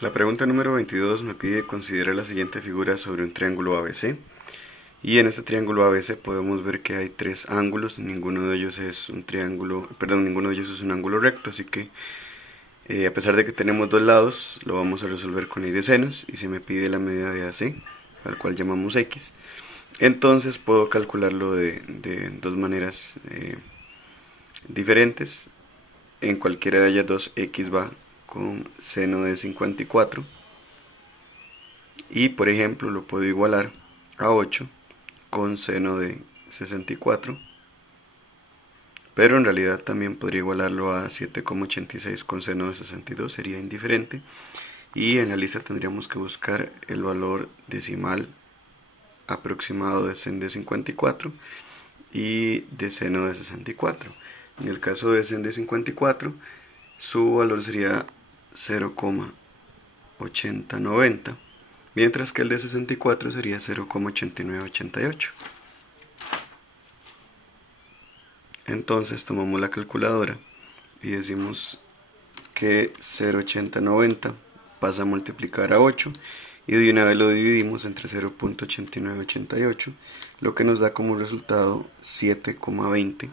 La pregunta número 22 me pide considerar la siguiente figura sobre un triángulo ABC. Y en este triángulo ABC podemos ver que hay tres ángulos, ninguno de ellos es un triángulo, perdón, ninguno de ellos es un ángulo recto, así que a pesar de que tenemos dos lados, lo vamos a resolver con y de senos y se me pide la medida de AC, al cual llamamos X. Entonces puedo calcularlo de dos maneras diferentes. En cualquiera de ellas dos, X va con seno de 54 y por ejemplo lo puedo igualar a 8 con seno de 64, pero en realidad también podría igualarlo a 7,86 con seno de 62, sería indiferente, y en la lista tendríamos que buscar el valor decimal aproximado de seno de 54 y de seno de 64. En el caso de seno de 54, su valor sería 0,8090, mientras que el de 64 sería 0,8988. Entonces tomamos la calculadora y decimos que 0,8090 pasa a multiplicar a 8 y de una vez lo dividimos entre 0,8988, lo que nos da como resultado 7,20,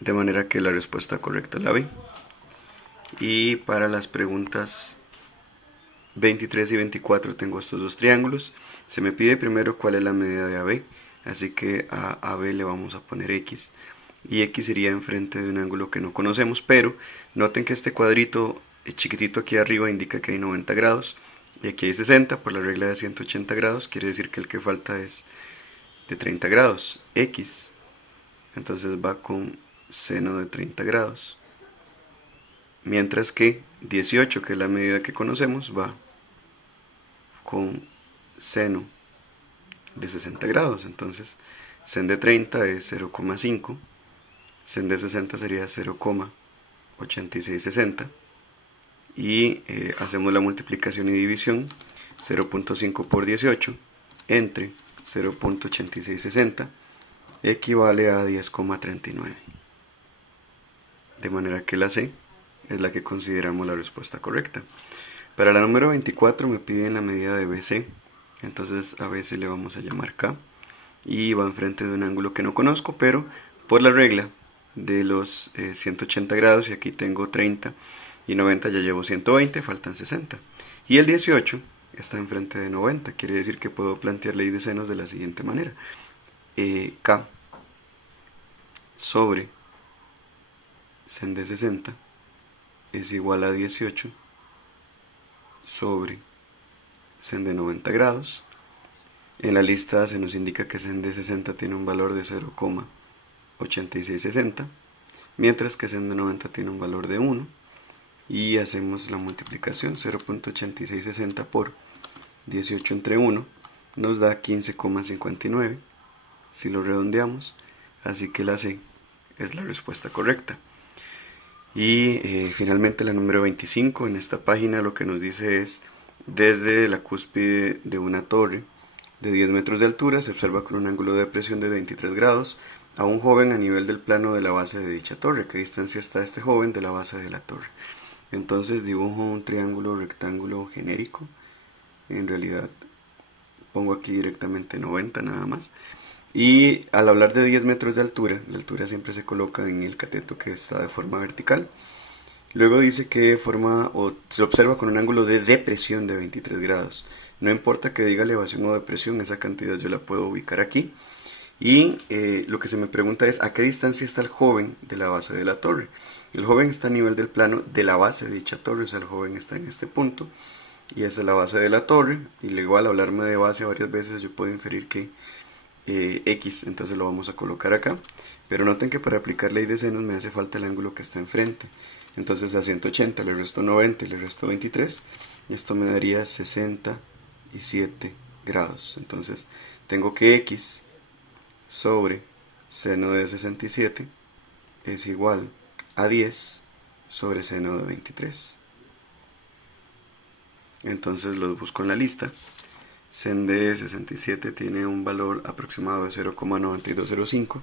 de manera que la respuesta correcta es la B. Y para las preguntas 23 y 24 tengo estos dos triángulos. Se me pide primero cuál es la medida de AB, así que a AB le vamos a poner X, y X iría enfrente de un ángulo que no conocemos, pero noten que este cuadrito chiquitito aquí arriba indica que hay 90 grados y aquí hay 60 por la regla de 180 grados, quiere decir que el que falta es de 30 grados, X, entonces va con seno de 30 grados, mientras que 18, que es la medida que conocemos, va con seno de 60 grados, entonces sen de 30 es 0,5, sen de 60 sería 0,8660 y hacemos la multiplicación y división. 0,5 por 18 entre 0,8660 equivale a 10,39, de manera que la C es la que consideramos la respuesta correcta. Para la número 24 me piden la medida de BC, entonces a BC le vamos a llamar K y va enfrente de un ángulo que no conozco, pero por la regla de los 180 grados, y aquí tengo 30 y 90, ya llevo 120, faltan 60. Y el 18 está enfrente de 90, quiere decir que puedo plantear la y de senos de la siguiente manera. K sobre sen de 60 es igual a 18 sobre sen de 90 grados. En la lista se nos indica que sen de 60 tiene un valor de 0,8660, mientras que sen de 90 tiene un valor de 1, y hacemos la multiplicación. 0,8660 por 18 entre 1 nos da 15,59 si lo redondeamos, así que la C es la respuesta correcta. Y finalmente la número 25, en esta página lo que nos dice es: desde la cúspide de una torre de 10 metros de altura se observa con un ángulo de presión de 23 grados a un joven a nivel del plano de la base de dicha torre. ¿A qué distancia está este joven de la base de la torre? Entonces dibujo un triángulo rectángulo genérico. En realidad pongo aquí directamente 90 nada más. Y al hablar de 10 metros de altura, la altura siempre se coloca en el cateto que está de forma vertical. Luego dice que forma o se observa con un ángulo de depresión de 23 grados. No importa que diga elevación o depresión, esa cantidad yo la puedo ubicar aquí. Y lo que se me pregunta es: ¿a qué distancia está el joven de la base de la torre? El joven está a nivel del plano de la base de dicha torre, o sea, el joven está en este punto y esa es la base de la torre. Y luego al hablarme de base varias veces yo puedo inferir que X, entonces lo vamos a colocar acá, pero noten que para aplicar ley de senos me hace falta el ángulo que está enfrente. Entonces a 180 le resto 90 y le resto 23, y esto me daría 67 grados. Entonces tengo que X sobre seno de 67 es igual a 10 sobre seno de 23. Entonces los busco en la lista. Sen de 67 tiene un valor aproximado de 0,9205.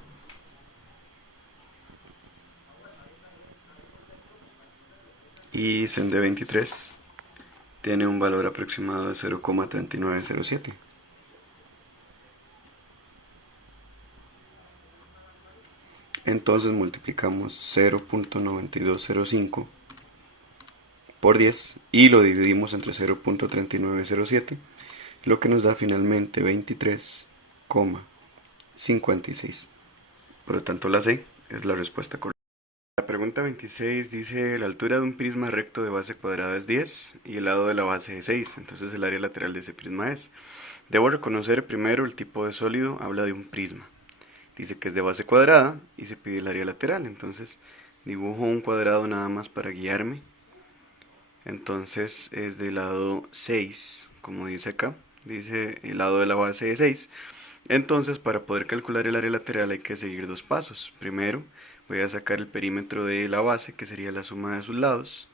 y sen de 23 tiene un valor aproximado de 0,3907. Entonces multiplicamos 0,9205 por 10 y lo dividimos entre 0,3907, lo que nos da finalmente 23,56. Por lo tanto, la C es la respuesta correcta. La pregunta 26 dice: la altura de un prisma recto de base cuadrada es 10 y el lado de la base es 6, entonces el área lateral de ese prisma es. Debo reconocer primero el tipo de sólido, habla de un prisma. Dice que es de base cuadrada y se pide el área lateral, entonces dibujo un cuadrado nada más para guiarme. Entonces es del lado 6, como dice acá, dice el lado de la base de 6. Entonces, para poder calcular el área lateral hay que seguir dos pasos. Primero, voy a sacar el perímetro de la base, que sería la suma de sus lados.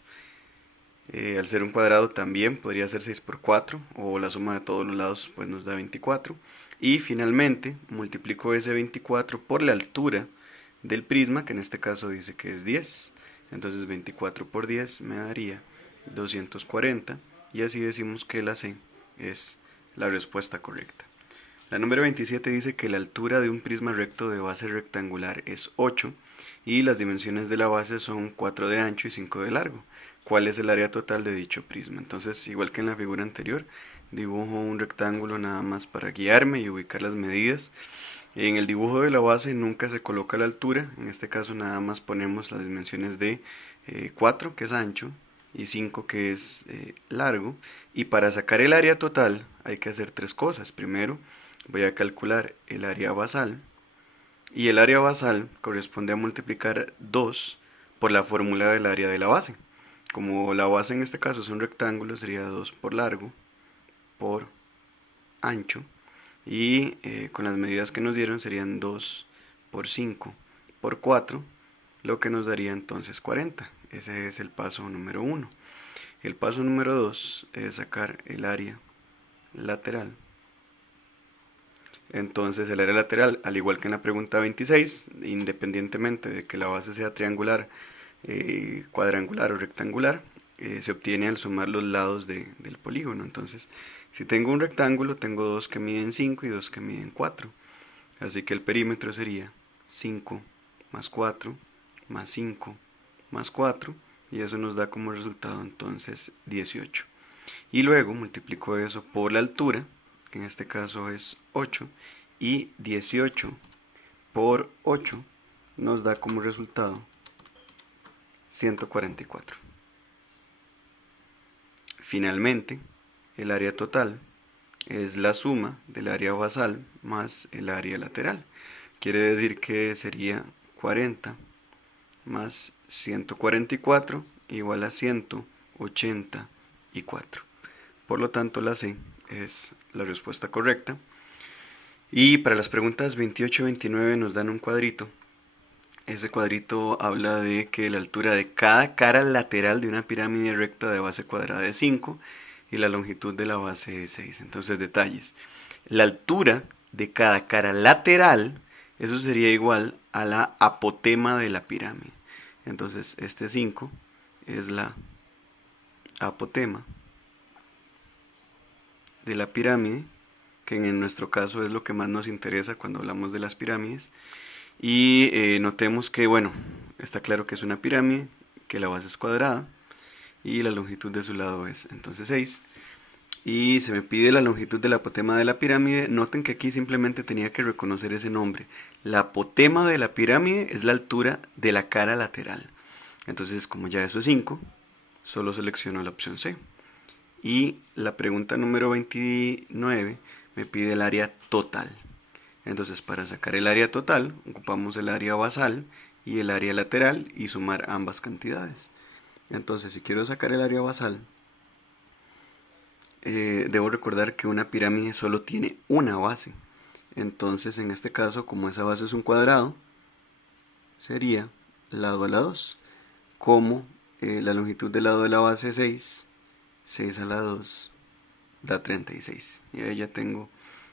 Al ser un cuadrado también podría ser 6 por 4, o la suma de todos los lados pues nos da 24. Y finalmente, multiplico ese 24 por la altura del prisma, que en este caso dice que es 10. Entonces 24 por 10 me daría 240, y así decimos que la C es la respuesta correcta. La número 27 dice que la altura de un prisma recto de base rectangular es 8 y las dimensiones de la base son 4 de ancho y 5 de largo. ¿Cuál es el área total de dicho prisma? Entonces, igual que en la figura anterior, dibujo un rectángulo nada más para guiarme y ubicar las medidas. En el dibujo de la base nunca se coloca la altura, en este caso nada más ponemos las dimensiones de 4, que es ancho, y 5, que es largo. Y para sacar el área total hay que hacer tres cosas. Primero, voy a calcular el área basal, y el área basal corresponde a multiplicar 2 por la fórmula del área de la base. Como la base en este caso es un rectángulo, sería 2 por largo por ancho, y con las medidas que nos dieron serían 2 por 5 por 4, lo que nos daría entonces 40. Ese es el paso número 1. El paso número 2 es sacar el área lateral. Entonces el área lateral, al igual que en la pregunta 26, independientemente de que la base sea triangular, cuadrangular o rectangular, se obtiene al sumar los lados del polígono. Entonces, si tengo un rectángulo, tengo dos que miden 5 y dos que miden 4. Así que el perímetro sería 5 más 4 más 5 más 4, y eso nos da como resultado entonces 18. Y luego multiplico eso por la altura, que en este caso es 8, y 18 por 8 nos da como resultado 144. Finalmente, el área total es la suma del área basal más el área lateral. Quiere decir que sería 40 más 144 igual a 184. Por lo tanto, la C es la respuesta correcta. Y para las preguntas 28 y 29 nos dan un cuadrito. Ese cuadrito habla de que la altura de cada cara lateral de una pirámide recta de base cuadrada es 5 y la longitud de la base es 6. Entonces, detalles. La altura de cada cara lateral, eso sería igual a la apotema de la pirámide. Entonces, este 5 es la apotema de la pirámide, que en nuestro caso es lo que más nos interesa cuando hablamos de las pirámides. Y notemos que, bueno, está claro que es una pirámide, que la base es cuadrada y la longitud de su lado es entonces 6. Y se me pide la longitud del apotema de la pirámide. Noten que aquí simplemente tenía que reconocer ese nombre. La apotema de la pirámide es la altura de la cara lateral. Entonces, como ya eso es 5, solo selecciono la opción C. Y la pregunta número 29 me pide el área total. Entonces, para sacar el área total, ocupamos el área basal y el área lateral y sumar ambas cantidades. Entonces, si quiero sacar el área basal, debo recordar que una pirámide solo tiene una base. Entonces, en este caso, como esa base es un cuadrado, sería lado a la 2. Como la longitud del lado de la base es 6, 6 a la 2 da 36. Y ahí ya tengo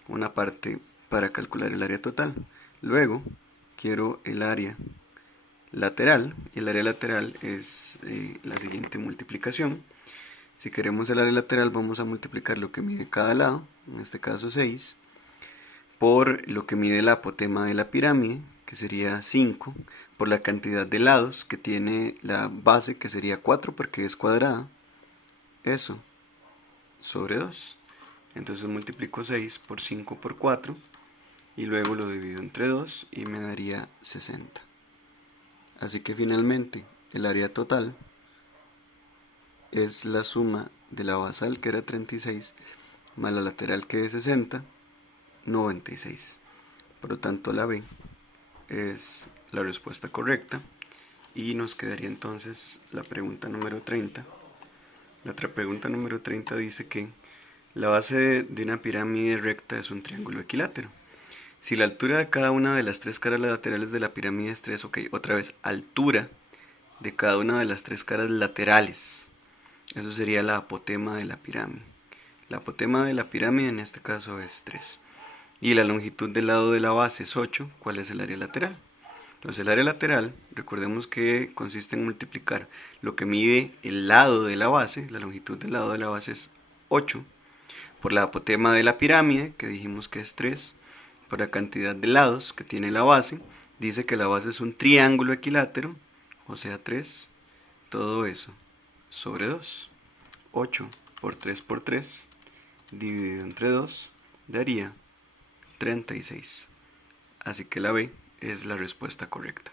una parte para calcular el área total. Luego, quiero el área lateral, y el área lateral es la siguiente multiplicación. Si queremos el área lateral, vamos a multiplicar lo que mide cada lado, en este caso 6, por lo que mide el apotema de la pirámide, que sería 5, por la cantidad de lados que tiene la base, que sería 4 porque es cuadrada, eso, sobre 2. Entonces multiplico 6 por 5 por 4 y luego lo divido entre 2 y me daría 60. Así que finalmente el área total es la suma de la basal, que era 36, más la lateral, que es 60, 96. Por lo tanto, la B es la respuesta correcta. Y nos quedaría entonces la pregunta número 30. La otra pregunta número 30 dice que la base de una pirámide recta es un triángulo equilátero. Si la altura de cada una de las tres caras laterales de la pirámide es 3, ok, otra vez, altura de cada una de las tres caras laterales. Eso sería la apotema de la pirámide. La apotema de la pirámide en este caso es 3. Y la longitud del lado de la base es 8. ¿Cuál es el área lateral? Entonces el área lateral, recordemos que consiste en multiplicar lo que mide el lado de la base, la longitud del lado de la base es 8, por la apotema de la pirámide, que dijimos que es 3, por la cantidad de lados que tiene la base. Dice que la base es un triángulo equilátero, o sea 3, todo eso sobre 2. 8 por 3 dividido entre 2 daría 36. Así que la B es la respuesta correcta.